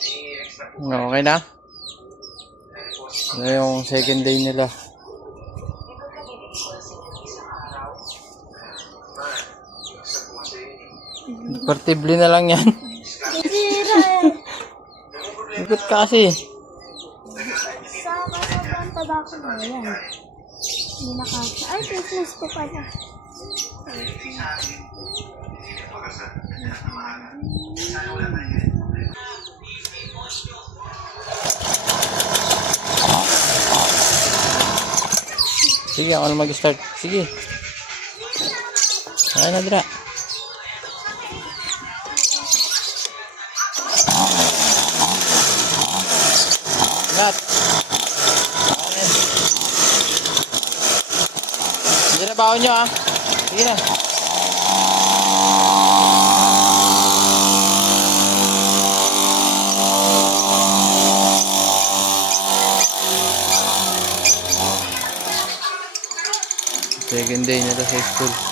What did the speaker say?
Okay na? Ito yung second day nila. Portable na lang yan. Ikot ka kasi. Sa sobrang tabako na yan. Hindi nakasa. Ay, Christmas ko pala. Sige, ako na mag-start. Sige. Ayan na, Dra. Ingat. Ayan. Sige na, baon nyo, ha. Sige na. Second day nila sa school.